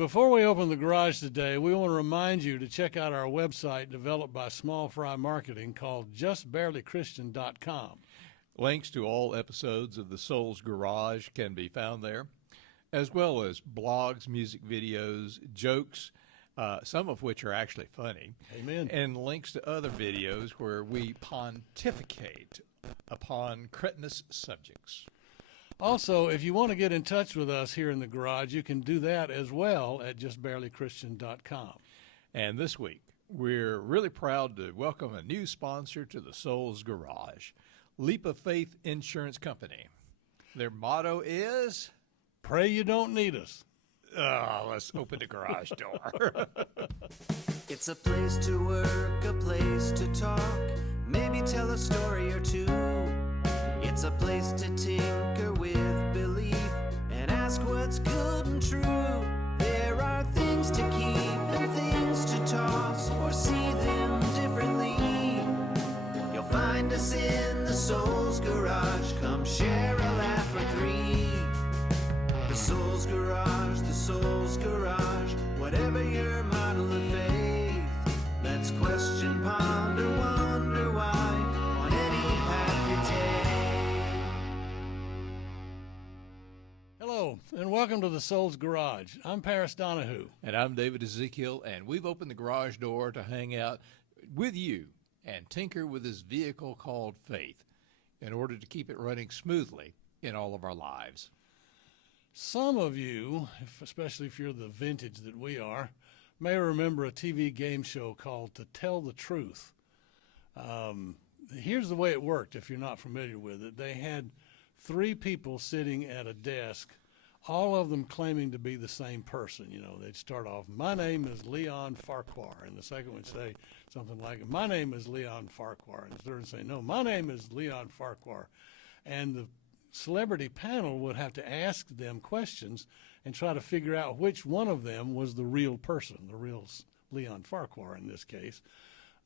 Before we open the garage today, we want to remind you to check out our website developed by Small Fry Marketing called justbarelychristian.com. Links to all episodes of The Soul's Garage can be found there, as well as blogs, music videos, jokes, some of which are actually funny. Amen. And links to other videos where we pontificate upon cretinous subjects. Also, if you want to get in touch with us here in the garage, you can do that as well at justbarelychristian.com. And this week, we're really proud to welcome a new sponsor to the Soul's Garage, Leap of Faith Insurance Company. Their motto is, "Pray you don't need us." Let's open the garage door. It's a place to work, a place to talk, maybe tell a story or two. It's a place to tinker with belief and ask what's good and true. There are things to keep and things to toss or see them differently. You'll find us in the Soul's Garage. Come share a laugh or three. The Soul's Garage, the Soul's Garage. Whatever your model of faith, let's question, ponder, wonder why on any path you take. Hello, and welcome to the Soul's Garage. I'm Paris Donahue. And I'm David Ezekiel, and we've opened the garage door to hang out with you and tinker with this vehicle called faith in order to keep it running smoothly in all of our lives. Some of you, especially if you're the vintage that we are, may remember a TV game show called To Tell the Truth. Here's the way it worked, if you're not familiar with it. They had three people sitting at a desk, all of them claiming to be the same person. You know, they'd start off, "My name is Leon Farquhar," and the second would say something like, "My name is Leon Farquhar," and the third would say, "No, my name is Leon Farquhar." And the celebrity panel would have to ask them questions and try to figure out which one of them was the real person, the real Leon Farquhar in this case.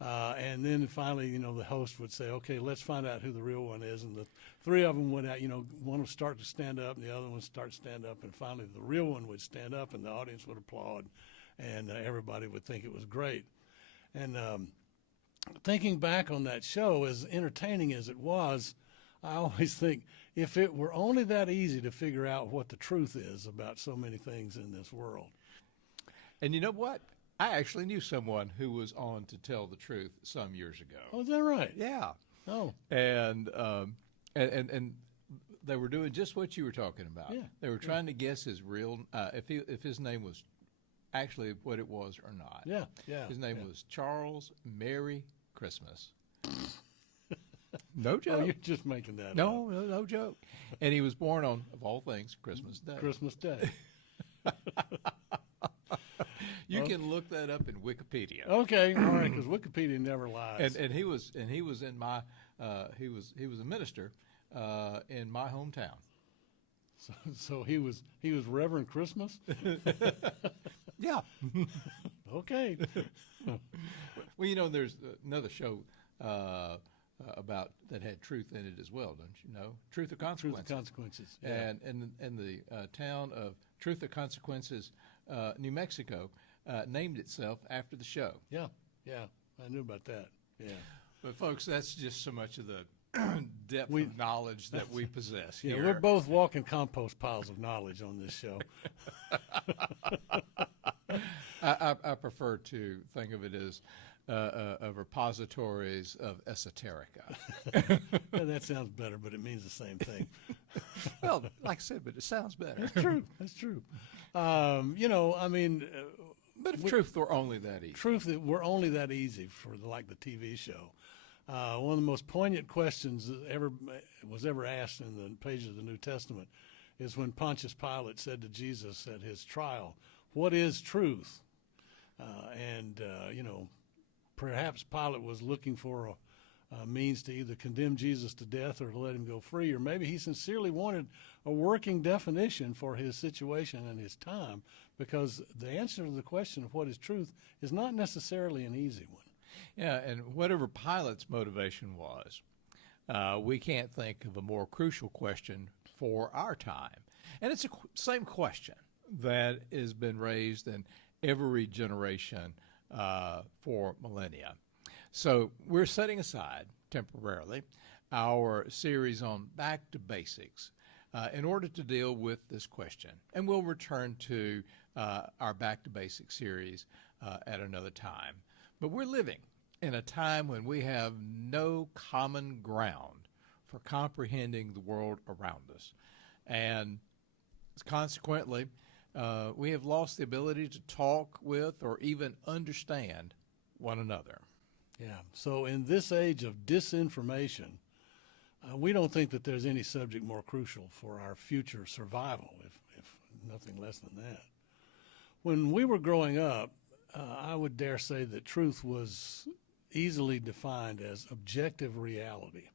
And then finally, you know, the host would say, "Okay, let's find out who the real one is." And the three of them would, one would start to stand up and the other one would start to stand up. And finally, the real one would stand up and the audience would applaud and everybody would think it was great. And thinking back on that show, as entertaining as it was, I always think if it were only that easy to figure out what the truth is about so many things in this world. And you know what? I actually knew someone who was on To Tell the Truth some years ago. Oh, is that right? Yeah. Oh. And they were doing just what you were talking about. Yeah. They were trying to guess his real, if his name was actually what it was or not. Yeah, yeah. His name was Charles Merry Christmas. No joke. Oh, you're just making that up. No joke. And he was born on, of all things, Christmas Day. Christmas Day. You can look that up in Wikipedia. Okay, all right, because Wikipedia never lies. And he was in my he was a minister in my hometown. So he was Reverend Christmas? Yeah. Okay. Well, you know, there's another show about that had truth in it as well, don't you know? Truth or Consequences. Truth or Consequences. Yeah. And in the town of Truth or Consequences, New Mexico, named itself after the show. Yeah, I knew about that. Yeah. But folks, that's just so much of the depth of knowledge that we possess here. Yeah, we're both walking compost piles of knowledge on this show. I prefer to think of it as repositories of esoterica. Yeah, that sounds better, but it means the same thing. Well, like I said, but it sounds better. That's true. That's true. But if truth were only that easy. Truth that were only that easy for like the TV show. One of the most poignant questions that was ever asked in the pages of the New Testament is when Pontius Pilate said to Jesus at his trial, "What is truth?" Perhaps Pilate was looking for a means to either condemn Jesus to death or to let him go free, or maybe he sincerely wanted a working definition for his situation and his time, because the answer to the question of what is truth is not necessarily an easy one. Yeah, and whatever Pilate's motivation was, we can't think of a more crucial question for our time. And it's the same question that has been raised in every generation for millennia. So we're setting aside temporarily our series on Back to Basics in order to deal with this question. And we'll return to our Back to Basics series at another time. But we're living in a time when we have no common ground for comprehending the world around us. And consequently, we have lost the ability to talk with or even understand one another. Yeah. So in this age of disinformation, we don't think that there's any subject more crucial for our future survival, if nothing less than that. When we were growing up, I would dare say that truth was easily defined as objective reality.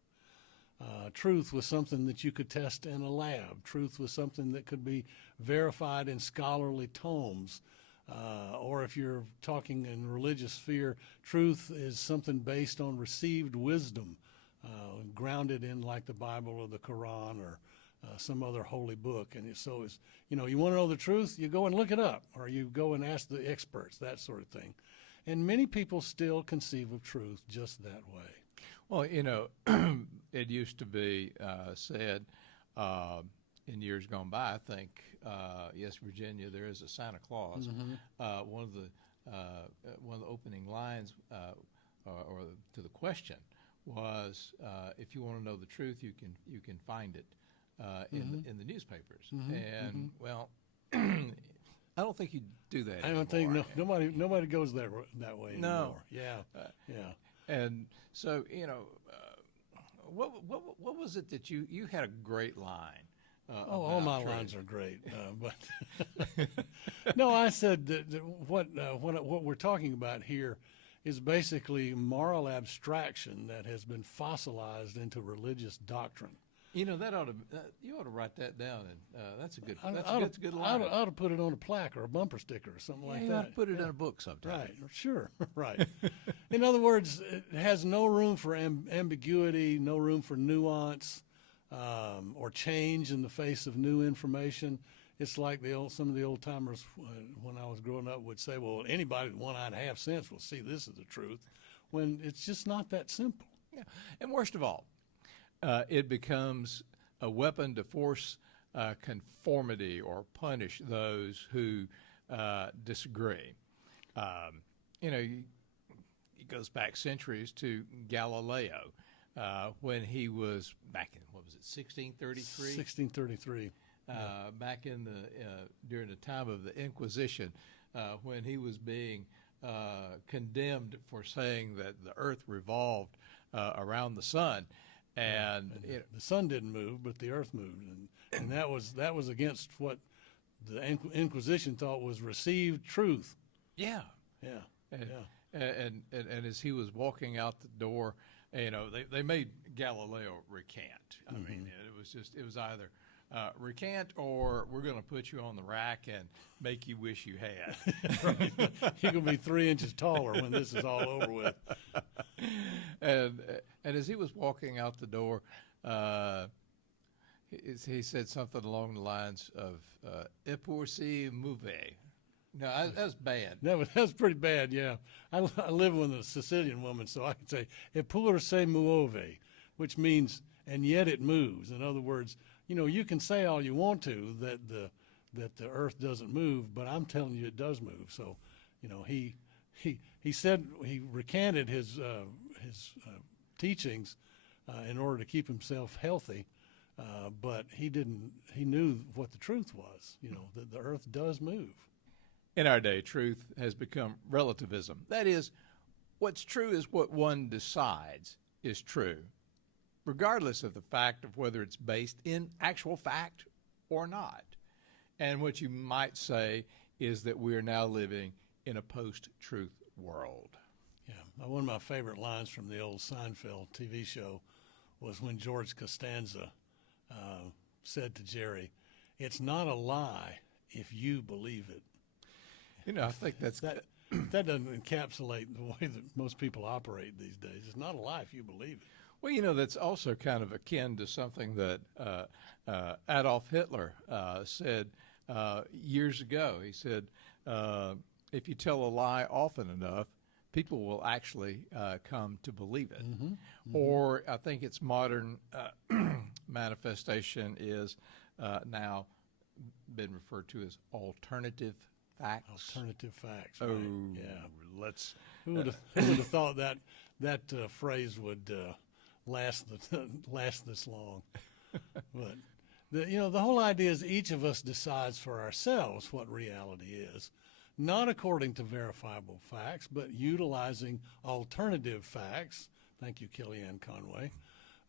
Truth was something that you could test in a lab. Truth was something that could be verified in scholarly tomes. Or if you're talking in religious sphere, truth is something based on received wisdom, grounded in like the Bible or the Quran or some other holy book. And so it's, you want to know the truth, you go and look it up, or you go and ask the experts, that sort of thing. And many people still conceive of truth just that way. Well, it used to be said in years gone by, I think, yes, Virginia, there is a Santa Claus. Mm-hmm. One of the opening lines or to the question was, if you want to know the truth, you can find it in the newspapers. Mm-hmm. And well, I don't think you do that. I don't think nobody goes that way anymore. No. Yeah. And so what was it that you had a great line? All my lines are great, but no, I said that what we're talking about here is basically moral abstraction that has been fossilized into religious doctrine. That you ought to write that down, and that's a good line. I ought to put it on a plaque or a bumper sticker or something like that. You ought to put it in a book sometime. Right, sure, right. In other words, it has no room for ambiguity, no room for nuance or change in the face of new information. It's like some of the old timers when I was growing up would say, well, anybody with one-eyed half sense will see this is the truth, when it's just not that simple. Yeah, and worst of all, it becomes a weapon to force conformity or punish those who disagree. It goes back centuries to Galileo when he was back in, 1633? 1633. Back in during the time of the Inquisition, when he was being condemned for saying that the earth revolved around the sun. And the sun didn't move, but the earth moved, and that was against what the Inquisition thought was received truth. Yeah. And as he was walking out the door, they made Galileo recant. I mean, it was either recant or we're going to put you on the rack and make you wish you had. Right. You're going to be 3 inches taller when this is all over with. And as he was walking out the door, he said something along the lines of "Et pour si mauvais." No, that's bad. That's pretty bad. Yeah, I live with a Sicilian woman, so I can say "Et pour se muove," which means "and yet it moves." In other words, you can say all you want to that the earth doesn't move, but I'm telling you it does move. So, he said he recanted his teachings in order to keep himself healthy, but he knew what the truth was. That the earth does move. In our day, truth has become relativism. That is, what's true is what one decides is true, regardless of the fact of whether it's based in actual fact or not. And what you might say is that we are now living in a post-truth world. Yeah, one of my favorite lines from the old Seinfeld TV show was when George Costanza said to Jerry, "It's not a lie if you believe it." I think that doesn't encapsulate the way that most people operate these days. It's not a lie if you believe it. Well, that's also kind of akin to something that Adolf Hitler said years ago. He said, if you tell a lie often enough, people will actually come to believe it. Or I think its modern manifestation is now been referred to as alternative facts. Alternative facts. Oh, Right. Yeah. let's. Who would have thought that phrase would last this long? But the whole idea is each of us decides for ourselves what reality is, not according to verifiable facts, but utilizing alternative facts. Thank you, Kellyanne Conway.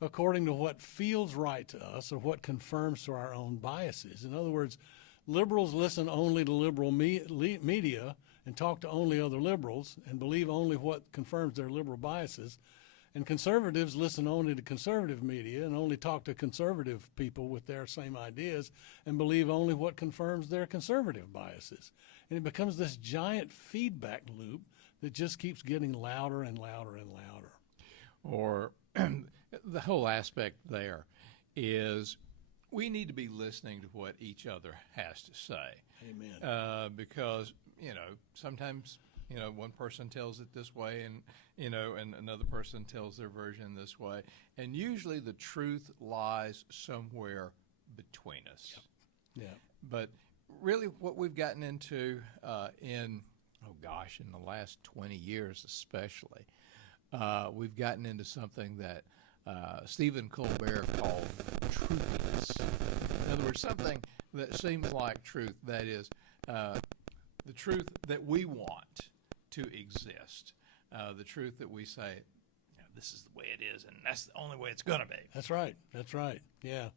According to what feels right to us or what confirms to our own biases. In other words, liberals listen only to liberal media and talk to only other liberals and believe only what confirms their liberal biases. And conservatives listen only to conservative media and only talk to conservative people with their same ideas and believe only what confirms their conservative biases. And it becomes this giant feedback loop that just keeps getting louder and louder and louder. Or the whole aspect there is we need to be listening to what each other has to say. Amen. Because, sometimes, one person tells it this way and another person tells their version this way. And usually the truth lies somewhere between us. Yeah. But really what we've gotten into in the last 20 years especially, we've gotten into something that Stephen Colbert called truthiness. In other words, something that seems like truth, that is, the truth that we want to exist, the truth that we say, this is the way it is, and that's the only way it's going to be. That's right. Yeah.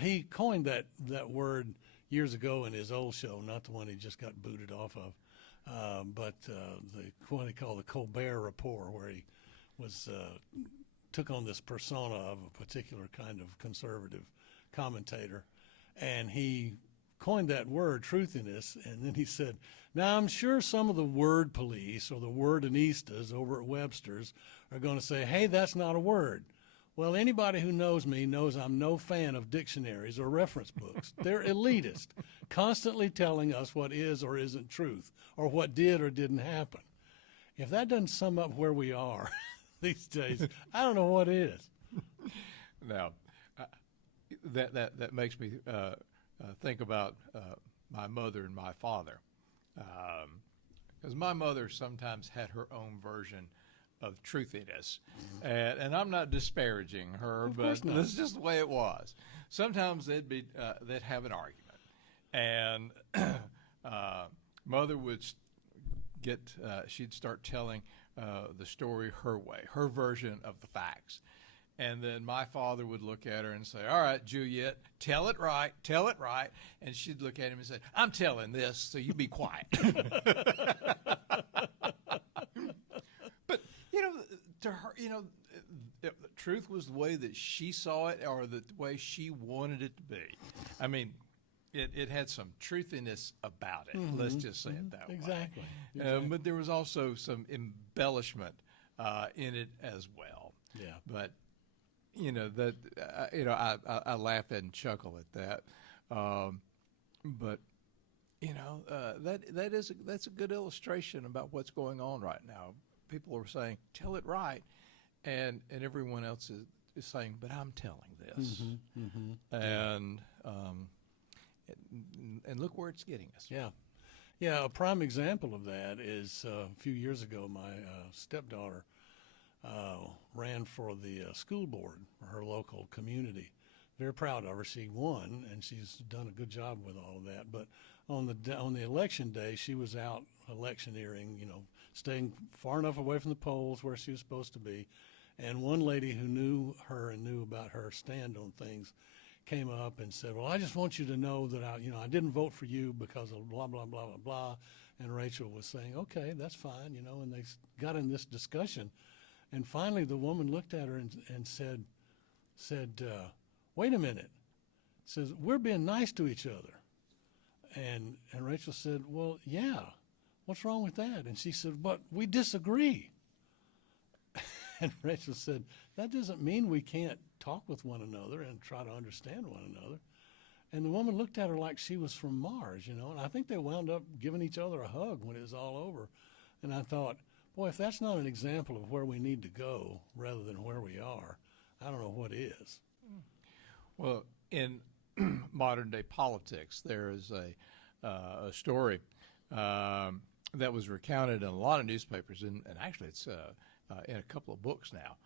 He coined that word years ago in his old show, not the one he just got booted off of, but the one he called the Colbert Report, where he took on this persona of a particular kind of conservative commentator, and he coined that word, truthiness, and then he said, now I'm sure some of the word police or the wordinistas over at Webster's are going to say, hey, that's not a word. Well, anybody who knows me knows I'm no fan of dictionaries or reference books. They're elitist, constantly telling us what is or isn't truth, or what did or didn't happen. If that doesn't sum up where we are these days, I don't know what is. Now, that makes me think about my mother and my father, because my mother sometimes had her own version of truthiness, and I'm not disparaging her, but that's just the way it was. Sometimes they'd have an argument, and mother would she'd start telling the story her way, her version of the facts. And then my father would look at her and say, all right, Juliet, tell it right. And she'd look at him and say, I'm telling this, so you be quiet. But, to her, the truth was the way that she saw it or the way she wanted it to be. I mean, it had some truthiness about it. Mm-hmm. Let's just say it that way. Exactly. But there was also some embellishment in it as well. Yeah. But I laugh and chuckle at that. But that's a good illustration about what's going on right now. People are saying, "Tell it right," and everyone else is saying, "But I'm telling this." Mm-hmm, mm-hmm. And look where it's getting us. Yeah. A prime example of that is a few years ago, my stepdaughter ran for the school board for her local community. Very proud of her. She won, and she's done a good job with all of that. But on the election day, she was out electioneering, staying far enough away from the polls where she was supposed to be. And one lady who knew her and knew about her stand on things came up and said, well, I just want you to know that I didn't vote for you because of blah, blah, blah, blah, blah. And Rachel was saying, okay, that's fine, and they got in this discussion. And finally, the woman looked at her and said, wait a minute. Says, we're being nice to each other. And Rachel said, well, yeah, what's wrong with that? And she said, but we disagree. And Rachel said, that doesn't mean we can't talk with one another and try to understand one another. And the woman looked at her like she was from Mars, you know, and I think they wound up giving each other a hug when it was all over. And I thought, boy, if that's not an example of where we need to go rather than where we are, I don't know what is. Well, in modern day politics, there is a story that was recounted in a lot of newspapers, and actually it's in a couple of books now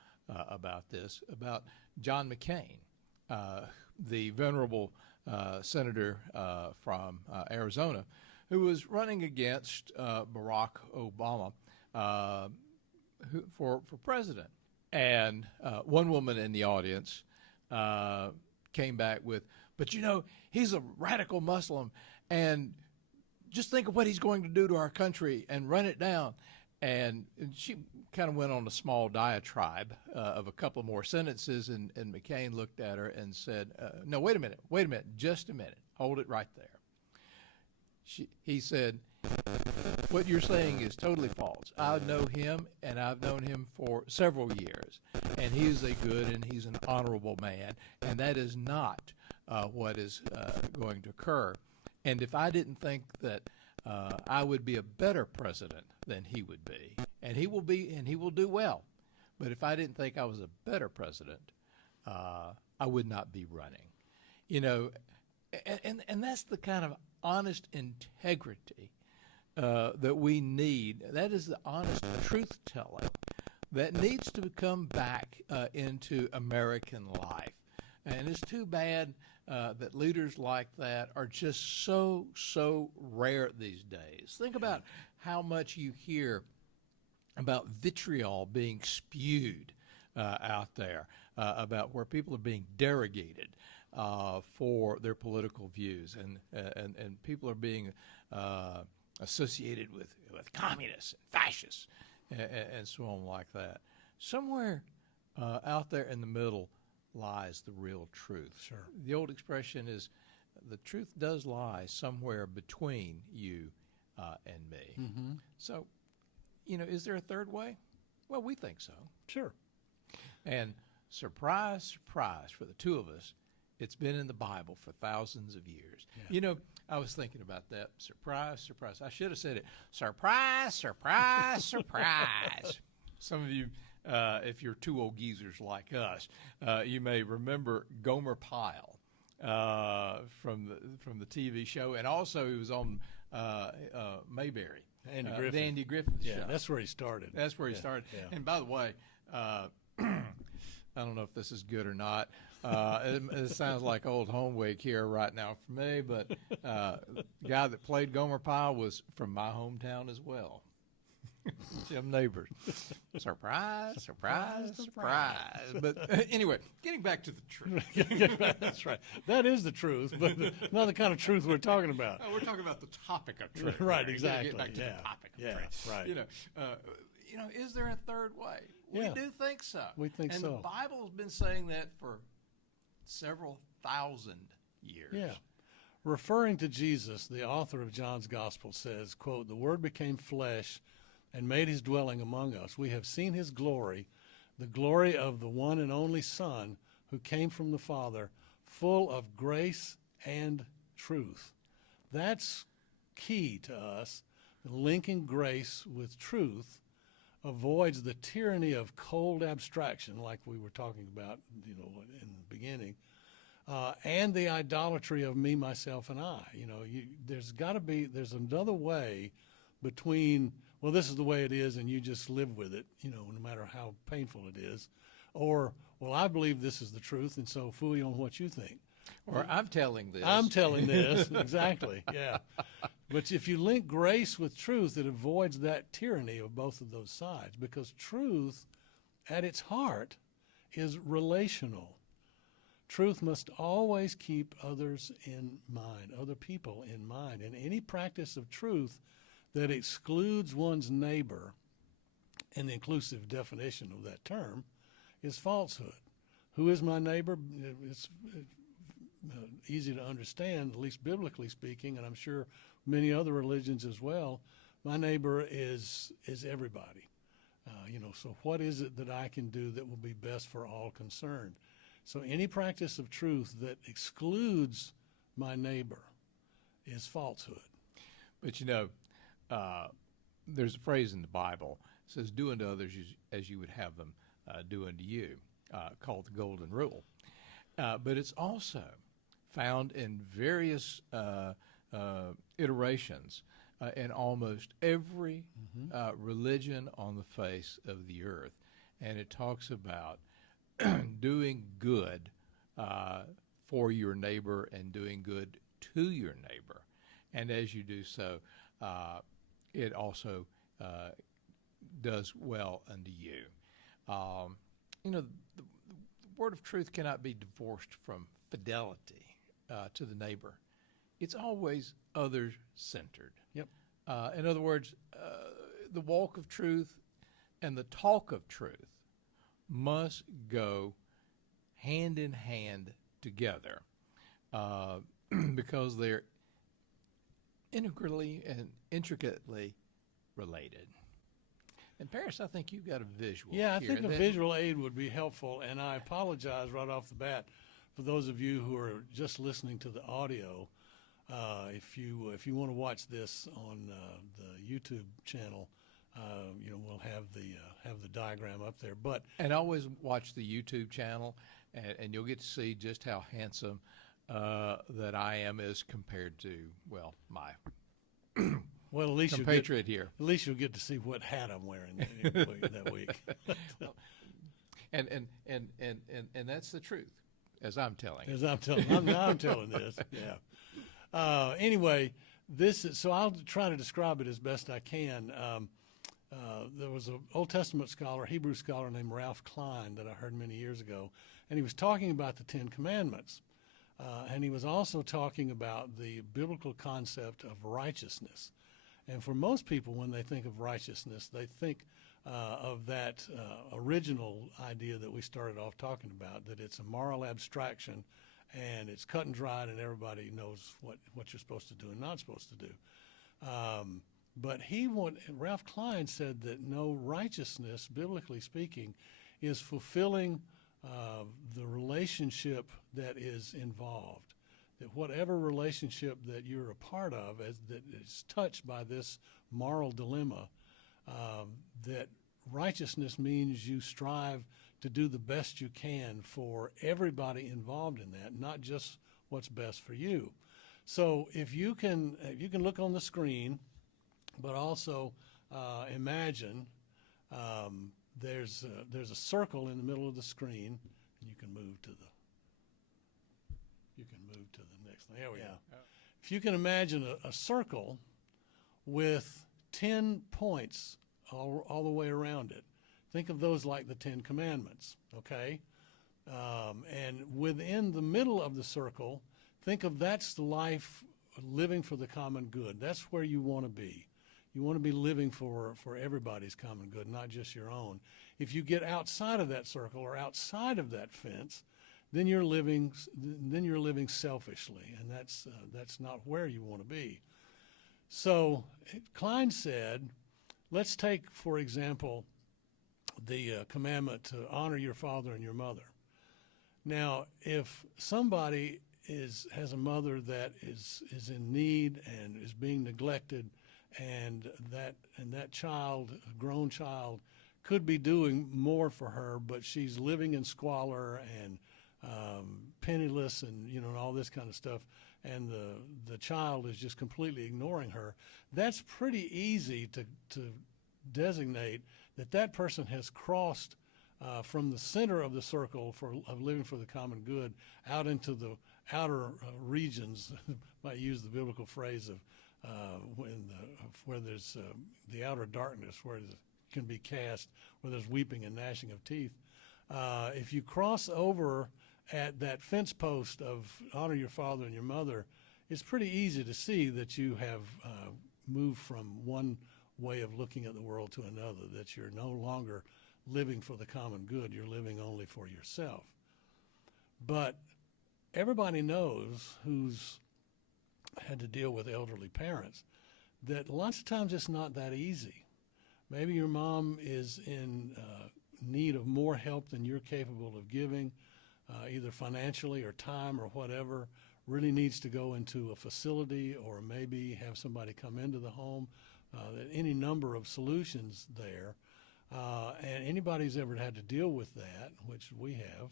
about this, about John McCain, the venerable senator from Arizona, who was running against Barack Obama for president. And one woman in the audience came back with, but you know, he's a radical Muslim, and just think of what he's going to do to our country and run it down. And she kind of went on a small diatribe of a couple more sentences, and McCain looked at her and said, no, wait a minute, just a minute, hold it right there. He said, what you're saying is totally false. I know him, and I've known him for several years, and he's a good and he's an honorable man, and that is not what is going to occur. And if I didn't think that I would be a better president than he would be, and he will be, and he will do well, but if I didn't think I was a better president, I would not be running. You know, and that's the kind of honest integrity that we need. That is the honest truth-telling that needs to come back into American life. And it's too bad that leaders like that are just so rare these days. Think about how much you hear about vitriol being spewed out there, about where people are being derogated for their political views, and people are being associated with communists and fascists and so on like that. Somewhere out there in the middle lies the real truth. Sure. The old expression is, the truth does lie somewhere between you and me. Mm-hmm. So, you know, is there a third way? Well, we think so. Sure. And surprise, surprise, for the two of us, it's been in the Bible for thousands of years. Yeah. You know, I was thinking about that. Surprise, surprise. I should have said it. Surprise, surprise, surprise. Some of you, if you're two old geezers like us, you may remember Gomer Pyle from the TV show, and also he was on Mayberry. Andy Griffith. The Andy Griffith show. Yeah, that's where he started. That's where he started. Yeah. And by the way, I don't know if this is good or not. It sounds like old home week here right now for me, but the guy that played Gomer Pyle was from my hometown as well. Jim neighbors. Surprise, surprise, surprise. But anyway, getting back to the truth. That's right. That is the truth, but not the kind of truth we're talking about. Oh, we're talking about the topic of truth. Right, Here. exactly. Get back to the topic of truth. Right. You know, is there a third way? Yeah. We do think so. We think and so. And the Bible's been saying that for several thousand years. Yeah. Referring to Jesus, the author of John's Gospel says, quote, "The Word became flesh and made his dwelling among us. We have seen his glory, the glory of the one and only Son who came from the Father, full of grace and truth." That's key to us. Linking grace with truth avoids the tyranny of cold abstraction, like we were talking about, in the beginning, and the idolatry of me, myself, and I. There's another way between, well, this is the way it is, and you just live with it, no matter how painful it is, or, well, I believe this is the truth, and so fool you on what you think. Or I'm telling this. I'm telling this, exactly, yeah. But if you link grace with truth, it avoids that tyranny of both of those sides, because truth, at its heart, is relational. Truth must always keep others in mind, other people in mind, and any practice of truth that excludes one's neighbor, and the inclusive definition of that term, is falsehood. Who is my neighbor? It's easy to understand, at least biblically speaking, and I'm sure many other religions as well. My neighbor is everybody. So what is it that I can do that will be best for all concerned? So any practice of truth that excludes my neighbor is falsehood. But there's a phrase in the Bible that says, "Do unto others as you would have them do unto you," called the Golden Rule. But it's also found in various iterations in almost every religion on the face of the earth. And it talks about doing good for your neighbor and doing good to your neighbor. And as you do so, it also does well unto you. The word of truth cannot be divorced from fidelity to the neighbor. It's always other-centered. Yep. In other words, the walk of truth and the talk of truth must go hand in hand together because they're integrally and intricately related. And Paris, I think you've got a visual. Yeah, I here think a that- visual aid would be helpful, and I apologize right off the bat for those of you who are just listening to the audio. If you want to watch this on the YouTube channel, we'll have the diagram up there. But And always watch the YouTube channel, and you'll get to see just how handsome that I am as compared to, well, my well, at least compatriot here. at least you'll get to see what hat I'm wearing that week. And that's the truth, as I'm telling. As I'm telling, I'm telling this. Yeah. Anyway, so I'll try to describe it as best I can. There was an Old Testament scholar, Hebrew scholar named Ralph Klein that I heard many years ago, and he was talking about the Ten Commandments. And he was also talking about the biblical concept of righteousness. And for most people, when they think of righteousness, they think of that original idea that we started off talking about, that it's a moral abstraction and it's cut and dried and everybody knows what you're supposed to do and not supposed to do. But Ralph Klein said that no, righteousness, biblically speaking, is fulfilling the relationship that is involved. That whatever relationship that you're a part of that is touched by this moral dilemma, that righteousness means you strive to do the best you can for everybody involved in that, not just what's best for you. So if you can look on the screen, but also imagine there's a circle in the middle of the screen, and you can move to the next thing. There we go. If you can imagine a circle with 10 points all the way around it, think of those like the 10 Commandments, okay? And within the middle of the circle, think of that's the life living for the common good. That's where you want to be. You want to be living for everybody's common good, not just your own. If you get outside of that circle or outside of that fence, then you're living selfishly, and that's not where you want to be. So Klein said, let's take, for example, the commandment to honor your father and your mother. Now, if somebody has a mother that is in need and is being neglected, and that child, a grown child, could be doing more for her, but she's living in squalor and penniless and and all this kind of stuff, and the child is just completely ignoring her, that's pretty easy to designate that person has crossed from the center of the circle of living for the common good out into the outer regions. Might use the biblical phrase of where there's the outer darkness, where it can be cast, where there's weeping and gnashing of teeth. If you cross over at that fence post of honor your father and your mother, it's pretty easy to see that you have moved from one way of looking at the world to another, that you're no longer living for the common good, you're living only for yourself. But everybody knows who's had to deal with elderly parents that lots of times it's not that easy. Maybe your mom is in need of more help than you're capable of giving, either financially or time or whatever, really needs to go into a facility or maybe have somebody come into the home. Any number of solutions there. And anybody who's ever had to deal with that, which we have,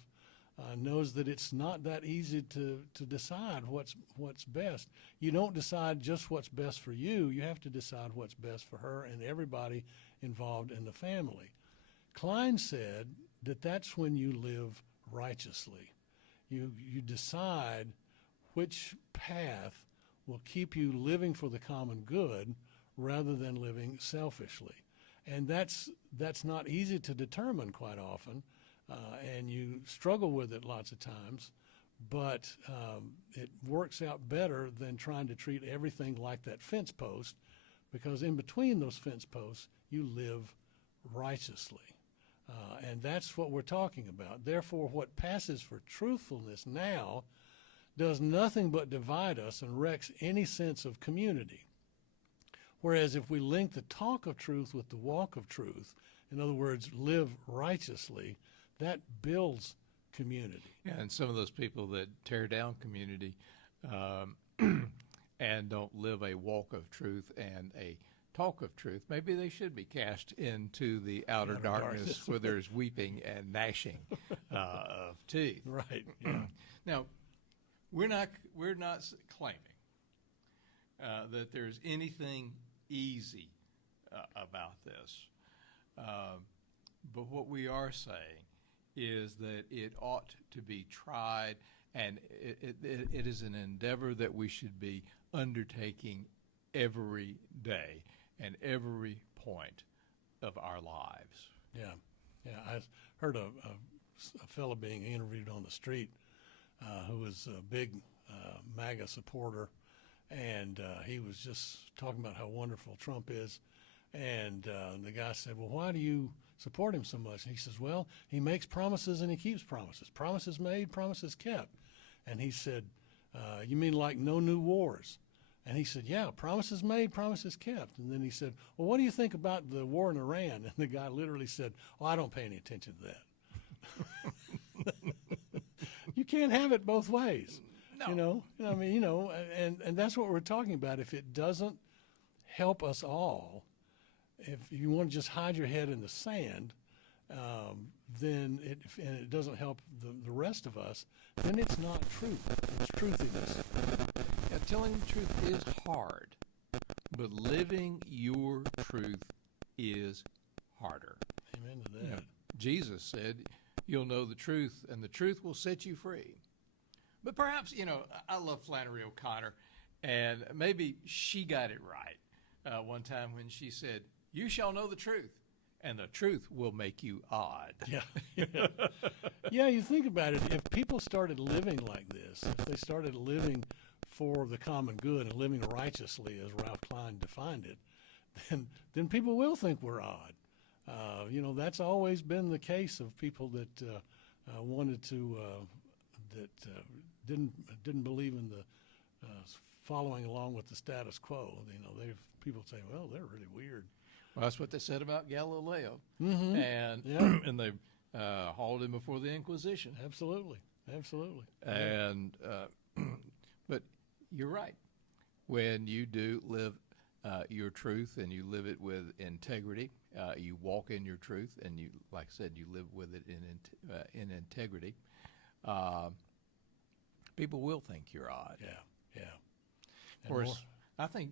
knows that it's not that easy to decide what's best. You don't decide just what's best for you. You have to decide what's best for her and everybody involved in the family. Klein said that that's when you live righteously. You decide which path will keep you living for the common good rather than living selfishly. And that's not easy to determine quite often, and you struggle with it lots of times, but it works out better than trying to treat everything like that fence post, because in between those fence posts, you live righteously. And that's what we're talking about. Therefore, what passes for truthfulness now does nothing but divide us and wrecks any sense of community. Whereas if we link the talk of truth with the walk of truth, in other words, live righteously, that builds community. And some of those people that tear down community and don't live a walk of truth and a talk of truth, maybe they should be cast into the outer darkness where there's weeping and gnashing of teeth. Right. Yeah. Now, we're not claiming that there's anything easy about this, but what we are saying is that it ought to be tried, and it is an endeavor that we should be undertaking every day and every point of our lives. Yeah. I heard a fellow being interviewed on the street who was a big MAGA supporter, and he was just talking about how wonderful Trump is. And the guy said, well, why do you support him so much? And he says, well, he makes promises and he keeps promises. Promises made, promises kept. And he said, you mean like no new wars? And he said, yeah, promises made, promises kept. And then he said, well, what do you think about the war in Iran? And the guy literally said, oh, I don't pay any attention to that. You can't have it both ways. No. And that's what we're talking about. If it doesn't help us all, if you want to just hide your head in the sand, then it doesn't help the rest of us, then it's not truth. It's truthiness. Yeah, telling the truth is hard, but living your truth is harder. Amen to that. You know, Jesus said, you'll know the truth, and the truth will set you free. But perhaps, I love Flannery O'Connor, and maybe she got it right one time when she said, you shall know the truth, and the truth will make you odd. Yeah. Yeah, you think about it. If people started living like this, if they started living for the common good and living righteously, as Ralph Klein defined it, then people will think we're odd. That's always been the case of people that wanted to, didn't believe in the following along with the status quo. People say, well, they're really weird. Well, that's what they said about Galileo, Mm-hmm. and Yeah. and they hauled him before the Inquisition. Absolutely. And but you're right. When you do live your truth and you live it with integrity, you walk in your truth, and you, like I said, you live with it in integrity. People will think you're odd. Yeah. Of course, I think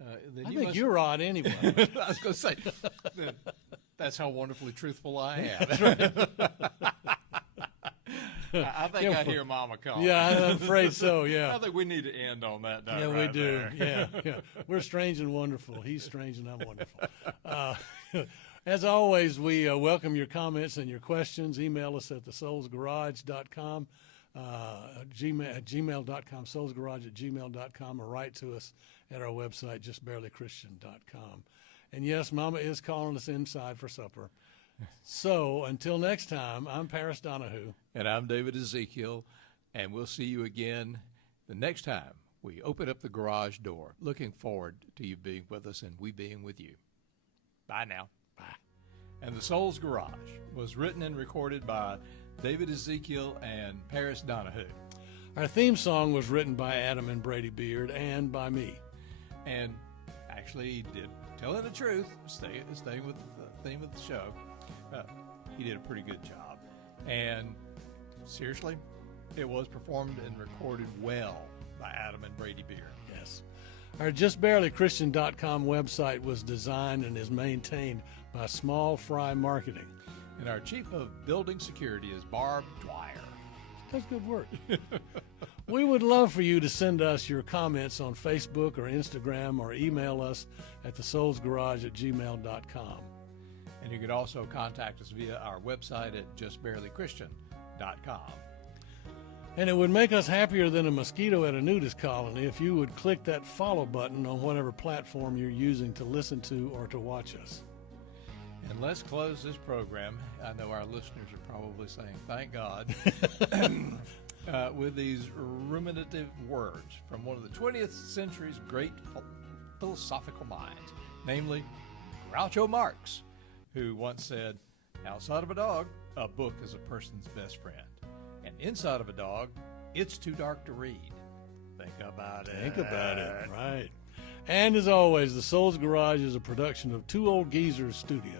I think you're odd anyway. I was going to say, that's how wonderfully truthful I am. I think I hear Mama calling. Yeah, I'm afraid so, yeah. I think we need to end on that note. Yeah, we right do. there. Yeah. We're strange and wonderful. He's strange and I'm wonderful. As always, we welcome your comments and your questions. Email us at thesoulsgarage.com, gmail.com, soulsgarage@gmail.com, or write to us at our website, justbarelychristian.com. And yes, Mama is calling us inside for supper. So until next time, I'm Paris Donahue. And I'm David Ezekiel, and we'll see you again the next time we open up the garage door. Looking forward to you being with us and we being with you. Bye now. Bye. And The Soul's Garage was written and recorded by David Ezekiel and Paris Donahue. Our theme song was written by Adam and Brady Beard and by me. And actually, he did, telling the truth, staying with the theme of the show, he did a pretty good job. And seriously, it was performed and recorded well by Adam and Brady Beard. Yes. Our JustBarelyChristian.com website was designed and is maintained by Small Fry Marketing. And our chief of building security is Barb Dwyer. That's good work. We would love for you to send us your comments on Facebook or Instagram or email us at thesoulsgarage@gmail.com. And you could also contact us via our website at justbarelychristian.com. And it would make us happier than a mosquito at a nudist colony if you would click that follow button on whatever platform you're using to listen to or to watch us. And let's close this program. I know our listeners are probably saying, thank God, with these ruminative words from one of the 20th century's great philosophical minds, namely Groucho Marx, who once said, outside of a dog, a book is a person's best friend. And inside of a dog, it's too dark to read. Think about it. Think about it, right. And as always, The Soul's Garage is a production of Two Old Geezers Studio.